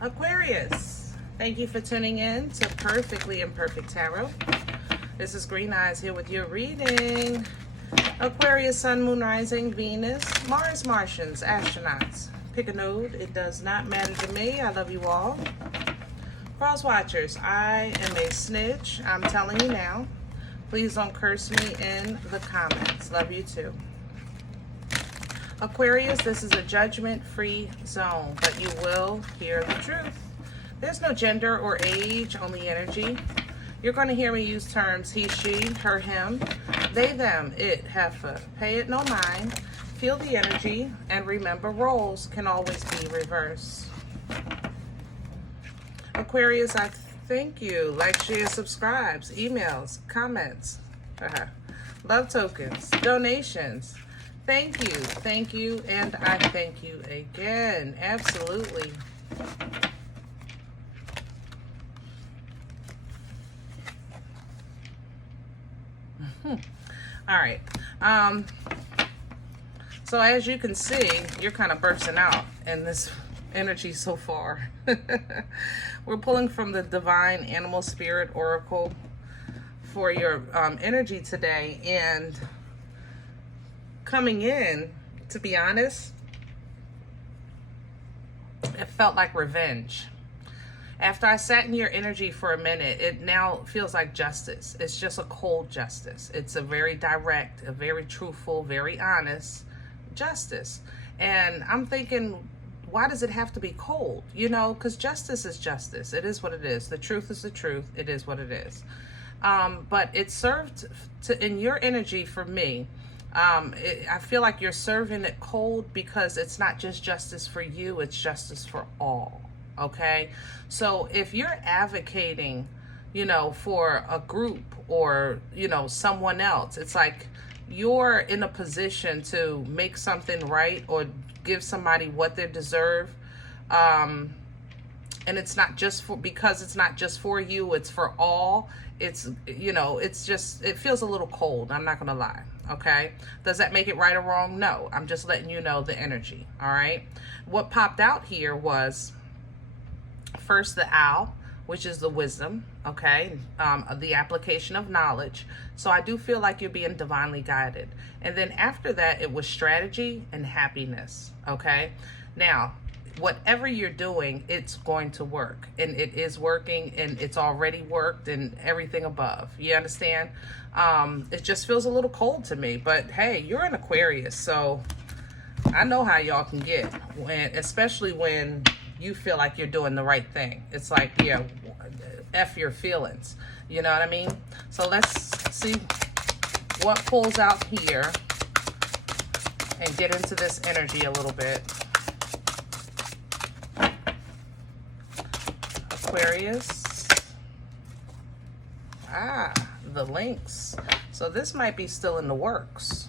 Aquarius, thank you for tuning in to Perfectly Imperfect Tarot. This is Green Eyes here with your reading. Aquarius, Sun, Moon, Rising, Venus, Mars, Martians, astronauts. Pick a node. It does not matter to me. I love you all. Cross watchers, I am a snitch. I'm telling you now. Please don't curse me in the comments. Love you too. Aquarius, this is a judgment-free zone, but you will hear the truth. There's no gender or age, only energy. You're going to hear me use terms he, she, her, him, they, them, it, heifer. Pay it no mind. Feel the energy, and remember roles can always be reversed. Aquarius, I thank you. Like, share, subscribes, emails, comments, love tokens, donations. Thank you, and I thank you again. Absolutely. All right. So as you can see, you're kind of bursting out in this energy so far. We're pulling from the Divine Animal Spirit Oracle for your energy today, and coming in, to be honest, it felt like revenge. After I sat in your energy for a minute, it now feels like justice. It's just a cold justice. It's a very direct, a very truthful, very honest justice. And I'm thinking, why does it have to be cold? You know, because justice is justice. It is what it is. The truth is the truth. It is what it is. But it served to, in your energy for me, I feel like you're serving it cold because it's not just justice for you, it's justice for all. Okay, so if you're advocating, you know, for a group or, you know, someone else, it's like you're in a position to make something right or give somebody what they deserve. And it's not just for, because it's not just for you, it's for all. It's, you know, it's just, it feels a little cold. I'm not going to lie. Okay. Does that make it right or wrong? No, I'm just letting you know the energy. All right. What popped out here was first the owl, which is the wisdom. Okay. The application of knowledge. So I do feel like you're being divinely guided. And then after that, it was strategy and happiness. Okay. Now, whatever you're doing, it's going to work, and it is working, and it's already worked, and everything above. You understand? It just feels a little cold to me, but hey, you're an Aquarius, so I know how y'all can get, when, especially when you feel like you're doing the right thing. It's like, yeah, F your feelings. You know what I mean? So let's see what pulls out here and get into this energy a little bit. Aquarius. The links. So this might be still in the works.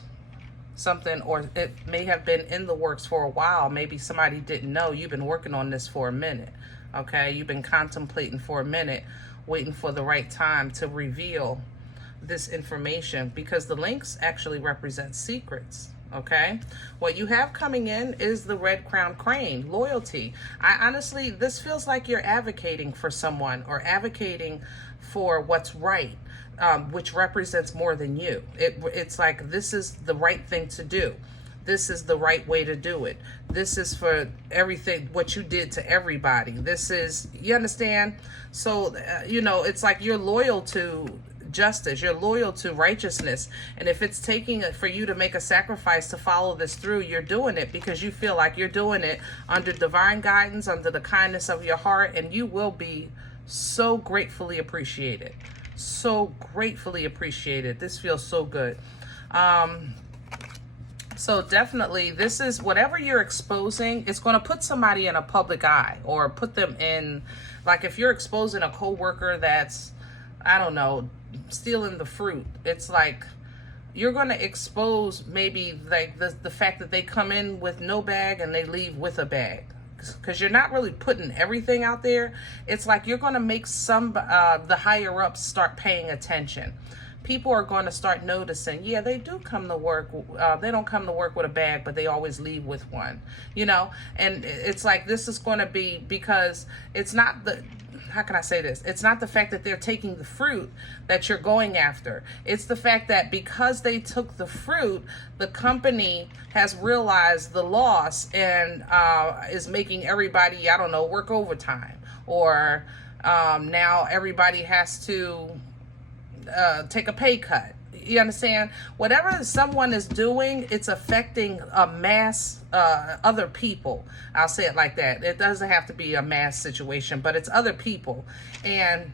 Something, or it may have been in the works for a while. Maybe somebody didn't know. You've been working on this for a minute. Okay, you've been contemplating for a minute, waiting for the right time to reveal this information, because the links actually represent secrets. Okay, what you have coming in is the red crown crane, loyalty. I honestly, this feels like you're advocating for someone or advocating for what's right, which represents more than you. It's like, this is the right thing to do. This is the right way to do it. This is for everything, what you did to everybody. This is, you understand? So, you know, it's like you're loyal to justice, you're loyal to righteousness, and if it's taking it for you to make a sacrifice to follow this through, you're doing it because you feel like you're doing it under divine guidance, under the kindness of your heart, and you will be so gratefully appreciated. So gratefully appreciated. This feels so good. So definitely, this is whatever you're exposing, it's going to put somebody in a public eye, or put them in, like if you're exposing a coworker that's, I don't know, stealing the fruit, it's like you're going to expose maybe like the fact that they come in with no bag and they leave with a bag, because you're not really putting everything out there. It's like you're going to make some the higher ups start paying attention. people are going to start noticing, yeah, they do come to work. They don't come to work with a bag, but they always leave with one, you know? And it's like, this is going to be, because it's not the, how can I say this? It's not the fact that they're taking the fruit that you're going after. It's the fact that because they took the fruit, the company has realized the loss and is making everybody, I don't know, work overtime. Or now everybody has to take a pay cut. You understand? Whatever someone is doing, it's affecting a mass, other people. I'll say it like that. It doesn't have to be a mass situation, but it's other people. And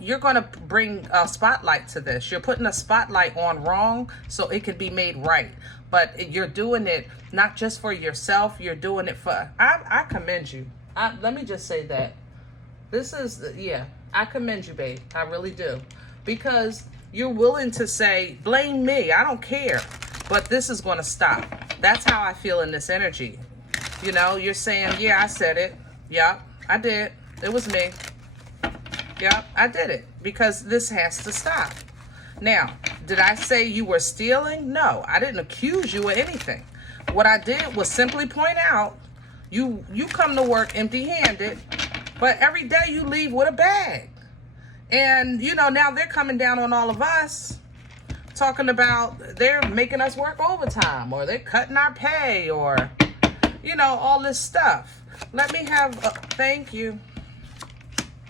you're going to bring a spotlight to this. You're putting a spotlight on wrong so it can be made right. But you're doing it not just for yourself. You're doing it for, I commend you. Let me just say that. This is, yeah, I commend you, babe. I really do. Because you're willing to say, blame me, I don't care, but this is going to stop. That's how I feel in this energy. You know, you're saying, yeah, I said it. Yeah, I did. It was me. Yeah, I did it, because this has to stop. Now, did I say you were stealing? No, I didn't accuse you of anything. What I did was simply point out, you come to work empty-handed, but every day you leave with a bag. And, you know, now they're coming down on all of us, talking about they're making us work overtime, or they're cutting our pay, or, you know, all this stuff. Let me have, thank you,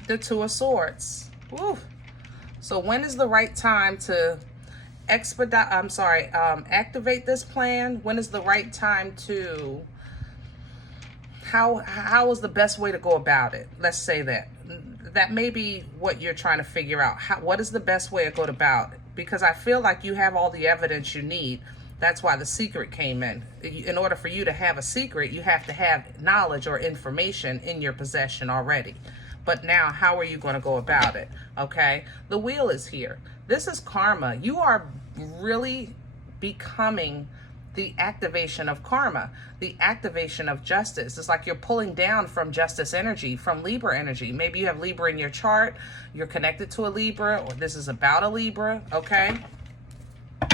the Two of Swords. Woo. So when is the right time to activate this plan? When is the right time to, how is the best way to go about it? Let's say that. That may be what you're trying to figure out. What is the best way to go about it? Because I feel like you have all the evidence you need. That's why the secret came in. In order for you to have a secret, you have to have knowledge or information in your possession already. But now, how are you going to go about it? Okay? The wheel is here. This is karma. You are really becoming the activation of karma, the activation of justice. It's like you're pulling down from justice energy, from Libra energy. Maybe you have Libra in your chart, you're connected to a Libra, or this is about a Libra, okay?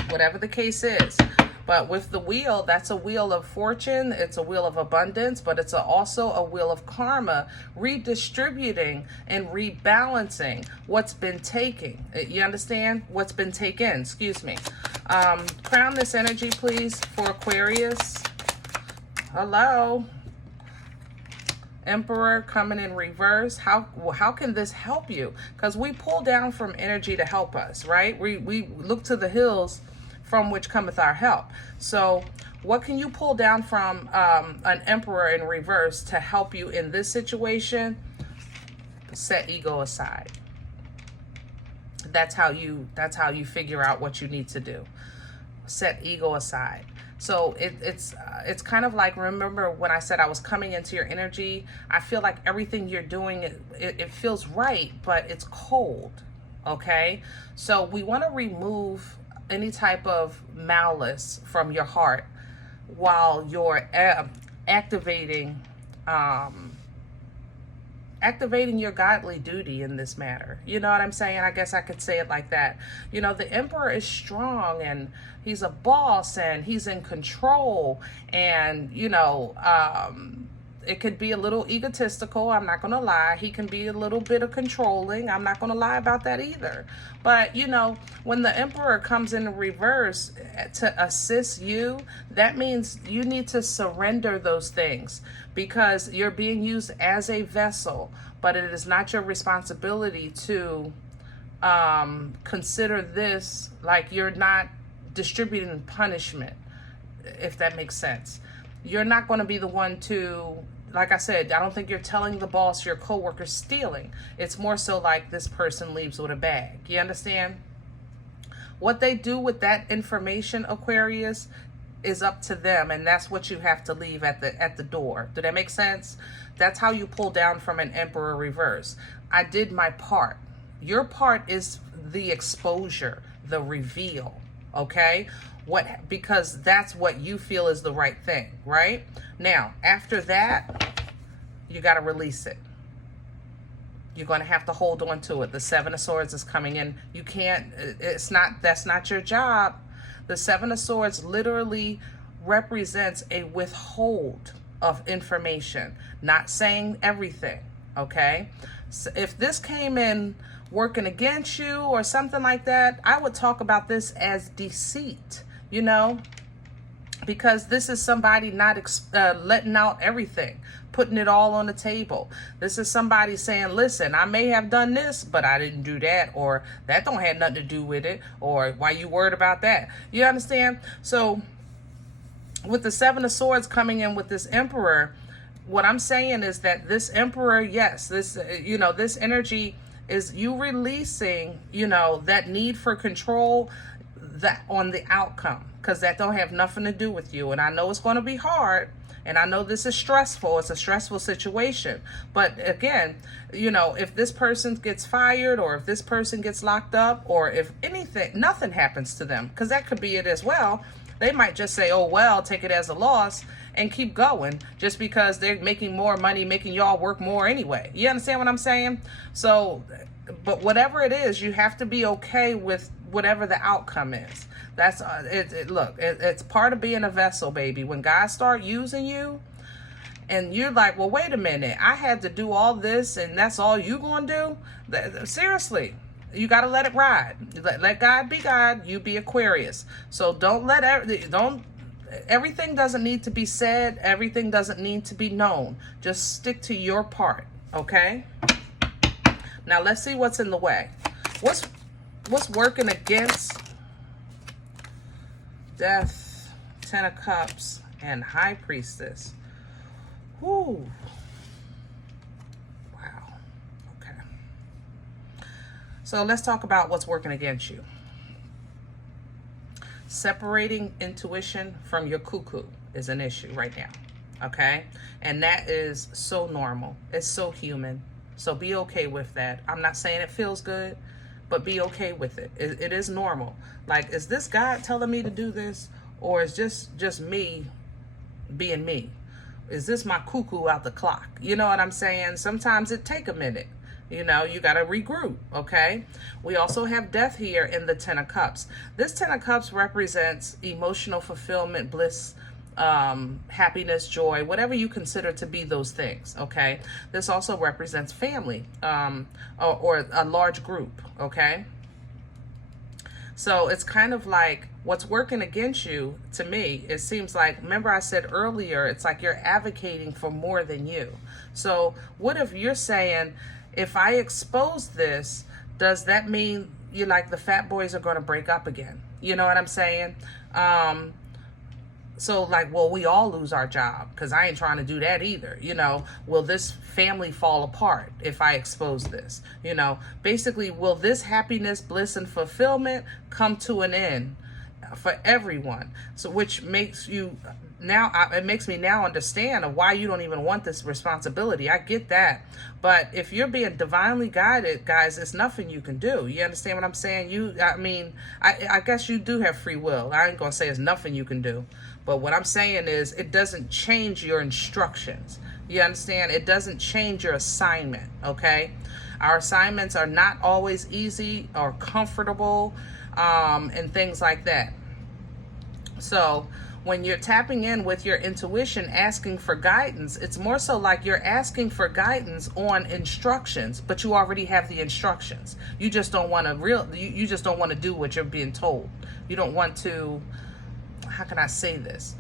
Whatever the case is. But with the wheel, that's a wheel of fortune, it's a wheel of abundance, but it's also a wheel of karma, redistributing and rebalancing what's been taken. You understand? What's been taken, excuse me. Crown this energy, please, for Aquarius. Hello. Emperor coming in reverse. How can this help you? Because we pull down from energy to help us, right? We look to the hills from which cometh our help. So what can you pull down from an Emperor in reverse to help you in this situation? Set ego aside. That's how you figure out what you need to do. Set ego aside. So it's kind of like, remember when I said I was coming into your energy? I feel like everything you're doing, it feels right, but it's cold, okay? So we want to remove any type of malice from your heart while you're activating your godly duty in this matter. You know what I'm saying? I guess I could say it like that. You know, the Emperor is strong and he's a boss and he's in control, and, you know, it could be a little egotistical. I'm not going to lie. He can be a little bit of controlling. I'm not going to lie about that either. But, you know, when the Emperor comes in reverse to assist you, that means you need to surrender those things, because you're being used as a vessel, but it is not your responsibility to consider this like you're not distributing punishment, if that makes sense. You're not going to be the one to, like I said, I don't think you're telling the boss your coworker's stealing. It's more so like this person leaves with a bag. You understand? What they do with that information, Aquarius, is up to them, and that's what you have to leave at the door. Did that make sense? That's how you pull down from an Emperor reverse. I did my part. Your part is the exposure, the reveal, okay? Because that's what you feel is the right thing, right? Now, after that, you got to release it. You're going to have to hold on to it. The Seven of Swords is coming in. You can't, that's not your job. The Seven of Swords literally represents a withhold of information, not saying everything, okay? So if this came in working against you or something like that, I would talk about this as deceit, you know, because this is somebody not letting out everything, putting it all on the table. This is somebody saying, listen, I may have done this, but I didn't do that, or that don't have nothing to do with it, or why you worried about that? You understand? So with the Seven of Swords coming in with this Emperor, what I'm saying is that this Emperor, yes, this, you know, this energy is you releasing, you know, that need for control that on the outcome, because that don't have nothing to do with you. And I know it's going to be hard, and I know this is stressful. It's a stressful situation. But again, you know, if this person gets fired, or if this person gets locked up, or if anything, nothing happens to them, because that could be it as well. They might just say, oh, well, take it as a loss and keep going, just because they're making more money, making y'all work more anyway. You understand what I'm saying? So, but whatever it is, you have to be okay with whatever the outcome is. That's look, it's part of being a vessel, baby. When God start using you and you're like, well, wait a minute, I had to do all this and that's all you gonna do? Seriously, you got to let it ride. Let God be God, you be Aquarius. So don't let everything doesn't need to be said, everything doesn't need to be known. Just stick to your part, okay? Now let's see what's in the way. What's working against Death, Ten of Cups, and High Priestess? Whoo. Wow. Okay. So let's talk about what's working against you. Separating intuition from your cuckoo is an issue right now, okay? And that is so normal. It's so human. So be okay with that. I'm not saying it feels good, but be okay with it. It is normal. Like, is this God telling me to do this? Or is just me being me? Is this my cuckoo out the clock? You know what I'm saying? Sometimes it take a minute. You know, you got to regroup, okay? We also have Death here in the Ten of Cups. This Ten of Cups represents emotional fulfillment, bliss, happiness, joy, whatever you consider to be those things, okay? This also represents family, or a large group, okay? So it's kind of like what's working against you, to me, it seems like, remember I said earlier, it's like you're advocating for more than you. So what if you're saying, if I expose this, does that mean you like the fat boys are going to break up again? You know what I'm saying? So like, well, we all lose our job, because I ain't trying to do that either. You know, will this family fall apart if I expose this? You know, basically, will this happiness, bliss, and fulfillment come to an end for everyone? So which makes you now, it makes me now understand of why you don't even want this responsibility. I get that. But if you're being divinely guided, guys, there's nothing you can do. You understand what I'm saying? I guess you do have free will. I ain't going to say there's nothing you can do. But what I'm saying is it doesn't change your instructions. You understand? It doesn't change your assignment, okay? Our assignments are not always easy or comfortable, and things like that. So when you're tapping in with your intuition, asking for guidance, it's more so like you're asking for guidance on instructions, but you already have the instructions. You just don't want to you just don't want to do what you're being told. You don't want to, how can I say this?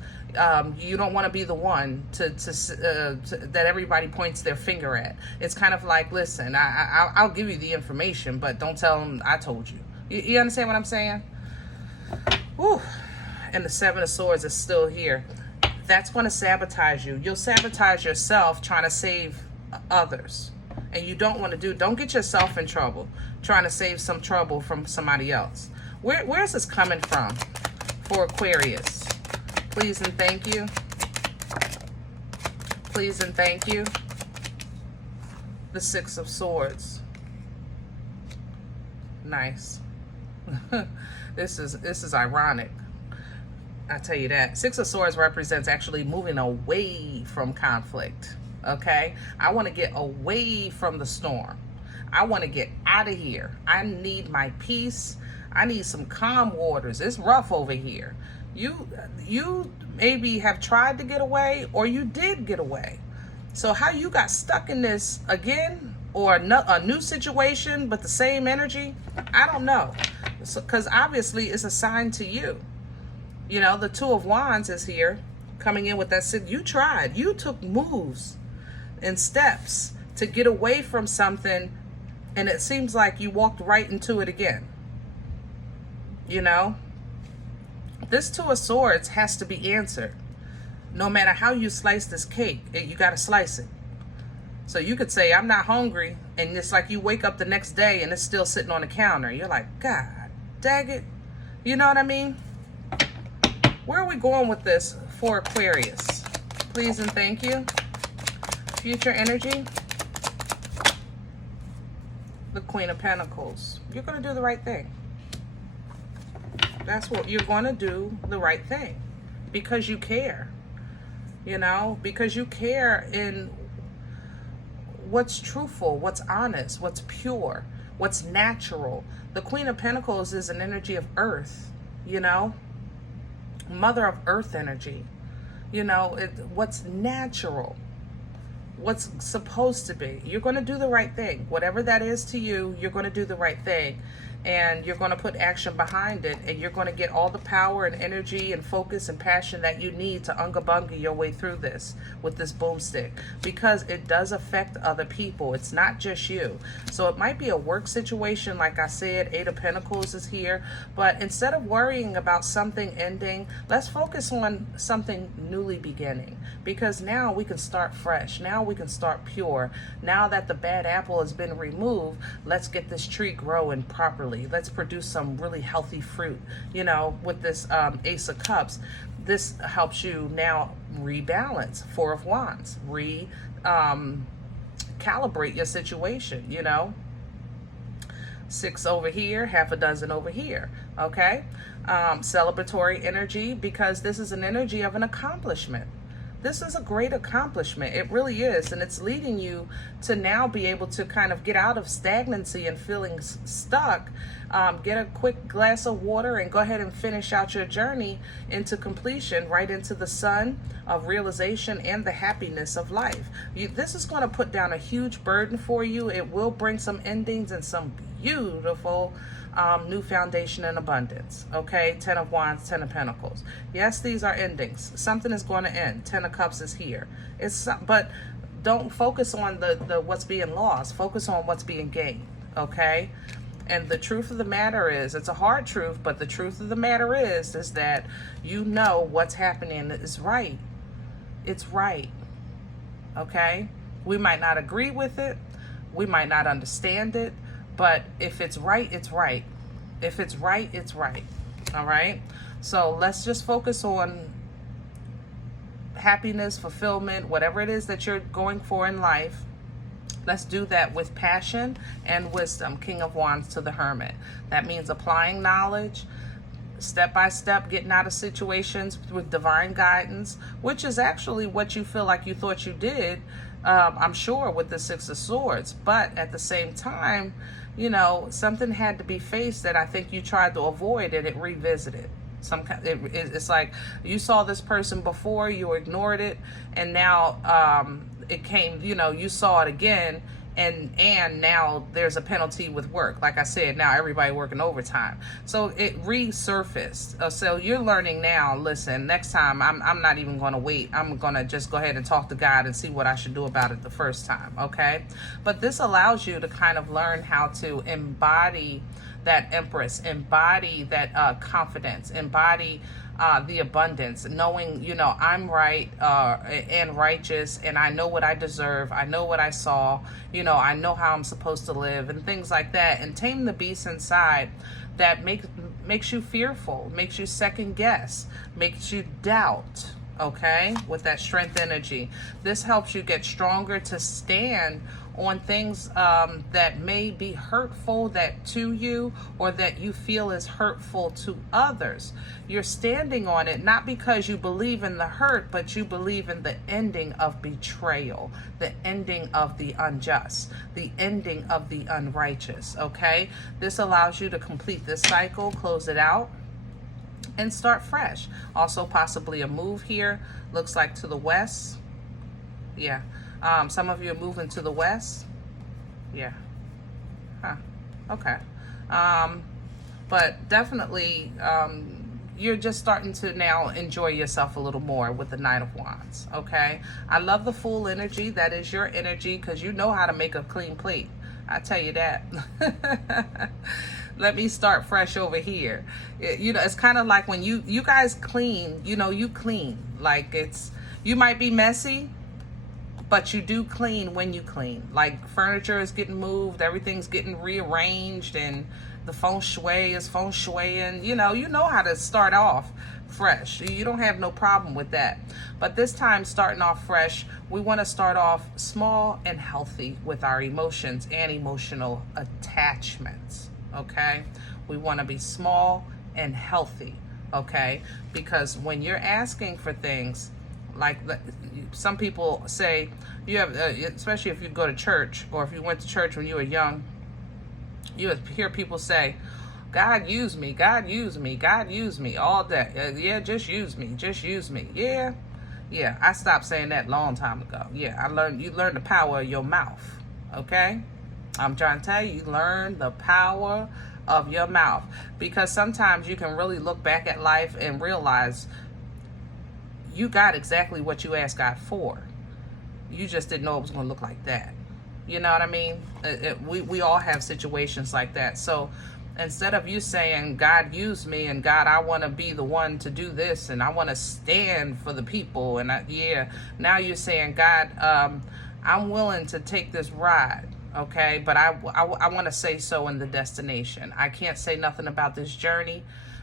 You don't want to be the one to that everybody points their finger at. It's kind of like, listen, I'll give you the information, but don't tell them I told you. You understand what I'm saying? Whew. And the Seven of Swords is still here. That's going to sabotage you. You'll sabotage yourself trying to save others. And you don't want to don't get yourself in trouble trying to save some trouble from somebody else. Where's this coming from for Aquarius? Please and thank you. Please and thank you. The Six of Swords. Nice. This is ironic. I tell you that. Six of Swords represents actually moving away from conflict. Okay? I want to get away from the storm. I want to get out of here. I need my peace. I need some calm waters. It's rough over here. You maybe have tried to get away, or you did get away. So how you got stuck in this again, or a new situation but the same energy, I don't know. Because obviously it's assigned to you. You know, the Two of Wands is here, coming in with that. You tried. You took moves and steps to get away from something, and it seems like you walked right into it again. You know, this Two of Swords has to be answered. No matter how you slice this cake, you got to slice it. So you could say, I'm not hungry, and it's like you wake up the next day and it's still sitting on the counter. You're like, God dang it. You know what I mean? Where are we going with this for Aquarius? Please and thank you. Future energy. The Queen of Pentacles. You're going to do the right thing. That's what you're going to do, the right thing. Because you care. You know, because you care in what's truthful, what's honest, what's pure, what's natural. The Queen of Pentacles is an energy of earth, you know, mother of earth energy, you know, what's natural, what's supposed to be. You're going to do the right thing. Whatever that is to you, you're going to do the right thing. And you're going to put action behind it, and you're going to get all the power and energy and focus and passion that you need to unga-bunga your way through this with this boomstick, because it does affect other people. It's not just you. So it might be a work situation, like I said. Eight of Pentacles is here, but instead of worrying about something ending, let's focus on something newly beginning, because now we can start fresh. Now we can start pure. Now that the bad apple has been removed, let's get this tree growing properly. Let's produce some really healthy fruit. You know, with this Ace of Cups, this helps you now rebalance. Four of Wands, calibrate your situation, you know. 6 over here, half a dozen over here, okay? Celebratory energy, because this is an energy of an accomplishment. This is a great accomplishment. It really is. And it's leading you to now be able to kind of get out of stagnancy and feeling stuck. Get a quick glass of water and go ahead and finish out your journey into completion, right into the sun of realization and the happiness of life. This is going to put down a huge burden for you. It will bring some endings and some beautiful new foundation and abundance. Okay, 10 of Wands, 10 of Pentacles. Yes, these are endings. Something is going to end. 10 of Cups is here. But don't focus on the what's being lost. Focus on what's being gained. Okay. And the truth of the matter is, it's a hard truth, but the truth of the matter is that you know what's happening is right. It's right. Okay. We might not agree with it. We might not understand it. But if it's right, it's right. If it's right, it's right. All right? So let's just focus on happiness, fulfillment, whatever it is that you're going for in life. Let's do that with passion and wisdom. King of Wands to the Hermit. That means applying knowledge, step by step, getting out of situations with divine guidance, which is actually what you feel like you thought you did, I'm sure, with the Six of Swords. But at the same time, you know, something had to be faced that I think you tried to avoid, and it revisited. It's like you saw this person before, you ignored it, and now it came, you know, you saw it again, and now there's a penalty with work. Like I said, now everybody working overtime. So it resurfaced. So you're learning now, listen, next time I'm not even going to wait. I'm going to just go ahead and talk to God and see what I should do about it the first time, okay? But this allows you to kind of learn how to embody that Empress, embody that confidence, embody the abundance, knowing, you know, I'm right and righteous, and I know what I deserve. I know what I saw. You know, I know how I'm supposed to live, and things like that. And tame the beast inside that makes you fearful, makes you second guess, makes you doubt. okay, with that strength energy. This helps you get stronger to stand on things that may be hurtful to you, or that you feel is hurtful to others. You're standing on it not because you believe in the hurt, but you believe in the ending of betrayal, the ending of the unjust, the ending of the unrighteous, okay? This allows you to complete this cycle, close it out, and start fresh. Also possibly a move here, looks like to the west. Yeah. Some of you are moving to the west. Yeah. Huh. Okay. But definitely you're just starting to now enjoy yourself a little more with the Knight of Wands, okay? I love the full energy. That is your energy, because you know how to make a clean plate. I tell you that. Let me start fresh over here. You know, it's kind of like when you guys clean, you know, you clean. Like, you might be messy, but you do clean when you clean. Like, furniture is getting moved, everything's getting rearranged, and the feng shui is feng shuiing. You know how to start off fresh. You don't have no problem with that. But this time, starting off fresh, we want to start off small and healthy with our emotions and emotional attachments, okay? We want to be small and healthy, okay? Because when you're asking for things, like some people say, you have, especially if you go to church, or if you went to church when you were young, you hear people say, God use me, God use me, God use me, all that. Yeah, just use me, just use me. Yeah, I stopped saying that a long time ago. Yeah, you learn the power of your mouth, okay? I'm trying to tell you, you learn the power of your mouth, because sometimes you can really look back at life and realize you got exactly what you asked God for. You just didn't know it was going to look like that. You know what I mean? We all have situations like that. So instead of you saying, God use me, and God, I want to be the one to do this, and I want to stand for the people, and now you're saying, God, I'm willing to take this ride, okay? But I want to say so in the destination. I can't say nothing about this journey.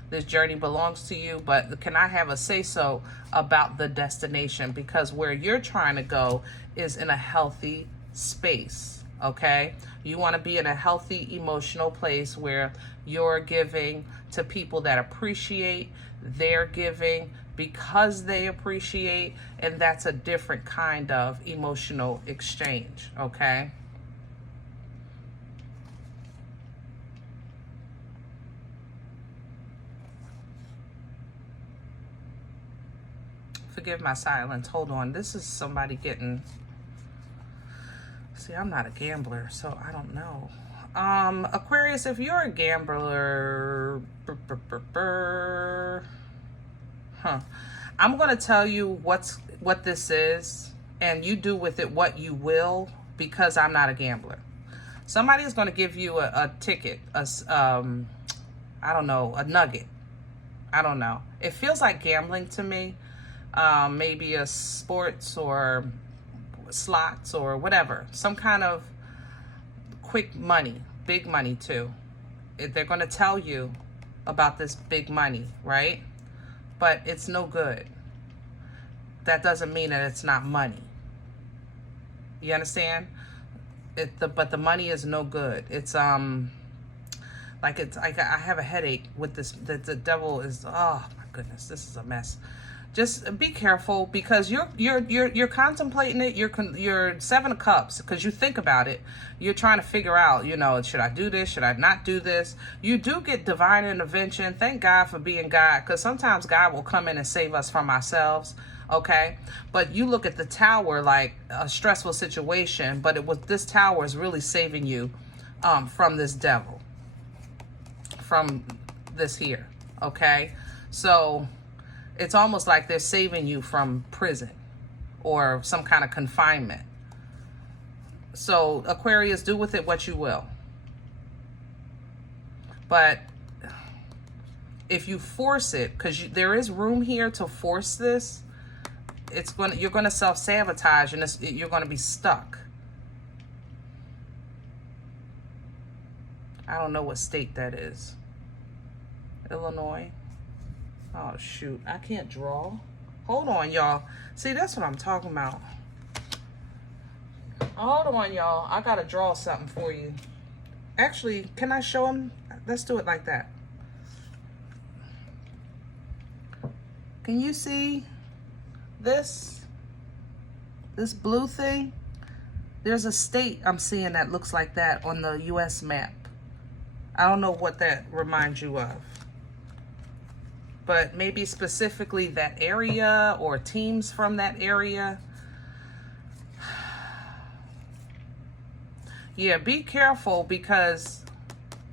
This journey belongs to you, but can I have a say-so about the destination? Because where you're trying to go is in a healthy space, okay? You want to be in a healthy emotional place where you're giving to people that appreciate, they're giving because they appreciate, and that's a different kind of emotional exchange, okay? Forgive my silence. Hold on. This is somebody getting... See, I'm not a gambler, so I don't know. Aquarius, if you're a gambler... I'm going to tell you what this is, and you do with it what you will, because I'm not a gambler. Somebody is going to give you a ticket, I don't know, a nugget. I don't know. It feels like gambling to me. Maybe a sports or slots or whatever, some kind of quick money, big money too. They're going to tell you about this big money, right? But it's no good. That doesn't mean that it's not money. You understand? But the money is no good. It's like I have a headache with this. The devil is, oh my goodness, this is a mess. Just be careful, because you're contemplating it. You're Seven of Cups, because you think about it. You're trying to figure out, should I do this? Should I not do this? You do get divine intervention. Thank God for being God, because sometimes God will come in and save us from ourselves. Okay, but you look at the Tower like a stressful situation, but this Tower is really saving you from this devil, from this here. Okay, so it's almost like they're saving you from prison or some kind of confinement. So Aquarius, do with it what you will. But if you force it, because there is room here to force this, you're going to self-sabotage, and you're going to be stuck. I don't know what state that is. Illinois. Oh, shoot. I can't draw. Hold on, y'all. See, that's what I'm talking about. Hold on, y'all. I gotta draw something for you. Actually, can I show them? Let's do it like that. Can you see this blue thing? There's a state I'm seeing that looks like that on the US map. I don't know what that reminds you of, but maybe specifically that area or teams from that area. Yeah, be careful, because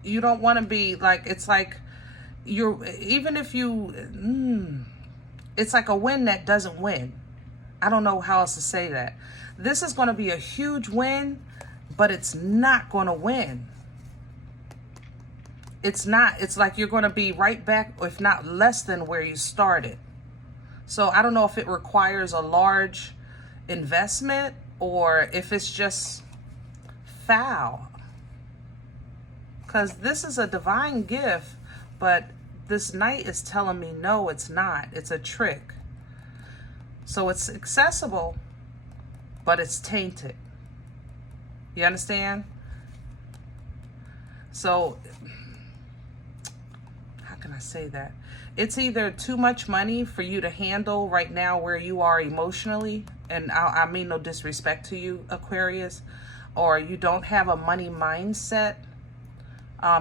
you don't want to be like, it's like you're, even if you, it's like a win that doesn't win. I don't know how else to say that. This is going to be a huge win, but it's not going to win. It's not. It's like you're going to be right back, if not less than where you started. So I don't know if it requires a large investment or if it's just foul. Because this is a divine gift, but this knight is telling me, no, it's not. It's a trick. So it's accessible, but it's tainted. You understand? So, how can I say that? It's either too much money for you to handle right now where you are emotionally, and I mean no disrespect to you, Aquarius, or you don't have a money mindset.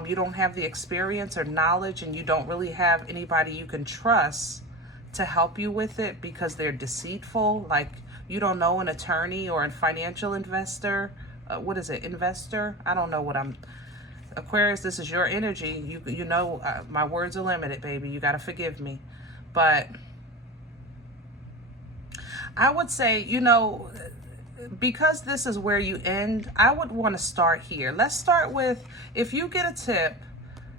You don't have the experience or knowledge, and you don't really have anybody you can trust to help you with it because they're deceitful. Like, you don't know an attorney or a financial investor. What is it? Investor? I don't know what I'm... Aquarius, this is your energy. You know, my words are limited, baby. You got to forgive me. But I would say, you know, because this is where you end, I would want to start here. Let's start with, if you get a tip,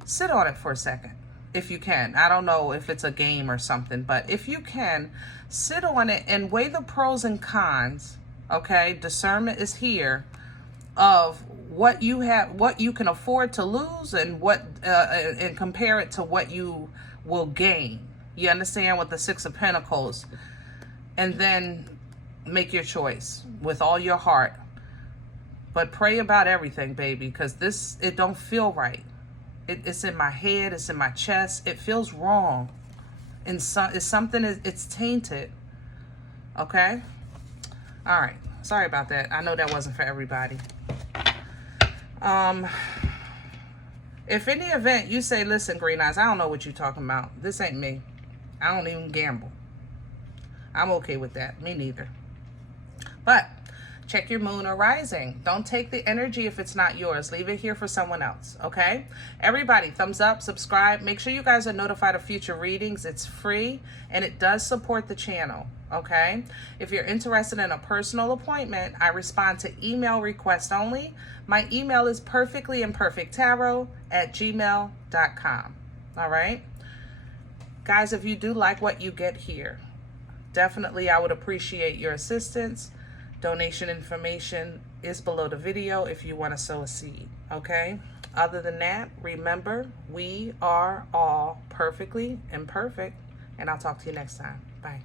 sit on it for a second. If you can. I don't know if it's a game or something, but if you can, sit on it and weigh the pros and cons, okay? Discernment is here, of what you have, what you can afford to lose, and what and compare it to what you will gain. You understand, with the Six of Pentacles. And then make your choice with all your heart. But pray about everything, baby, because this, it don't feel right. It's in my head, it's in my chest. It feels wrong. And it's something, it's tainted. Okay? All right. Sorry about that. I know that wasn't for everybody. If in the event you say, listen, Green Eyes, I don't know what you're talking about. This ain't me. I don't even gamble. I'm okay with that. Me neither. But check your moon or rising. Don't take the energy if it's not yours. Leave it here for someone else, okay? Everybody, thumbs up, subscribe. Make sure you guys are notified of future readings. It's free, and it does support the channel, okay? If you're interested in a personal appointment, I respond to email requests only. My email is perfectlyimperfecttarot@gmail.com, all right? Guys, if you do like what you get here, definitely I would appreciate your assistance. Donation information is below the video if you want to sow a seed, okay? Other than that, remember, we are all perfectly imperfect, and I'll talk to you next time. Bye.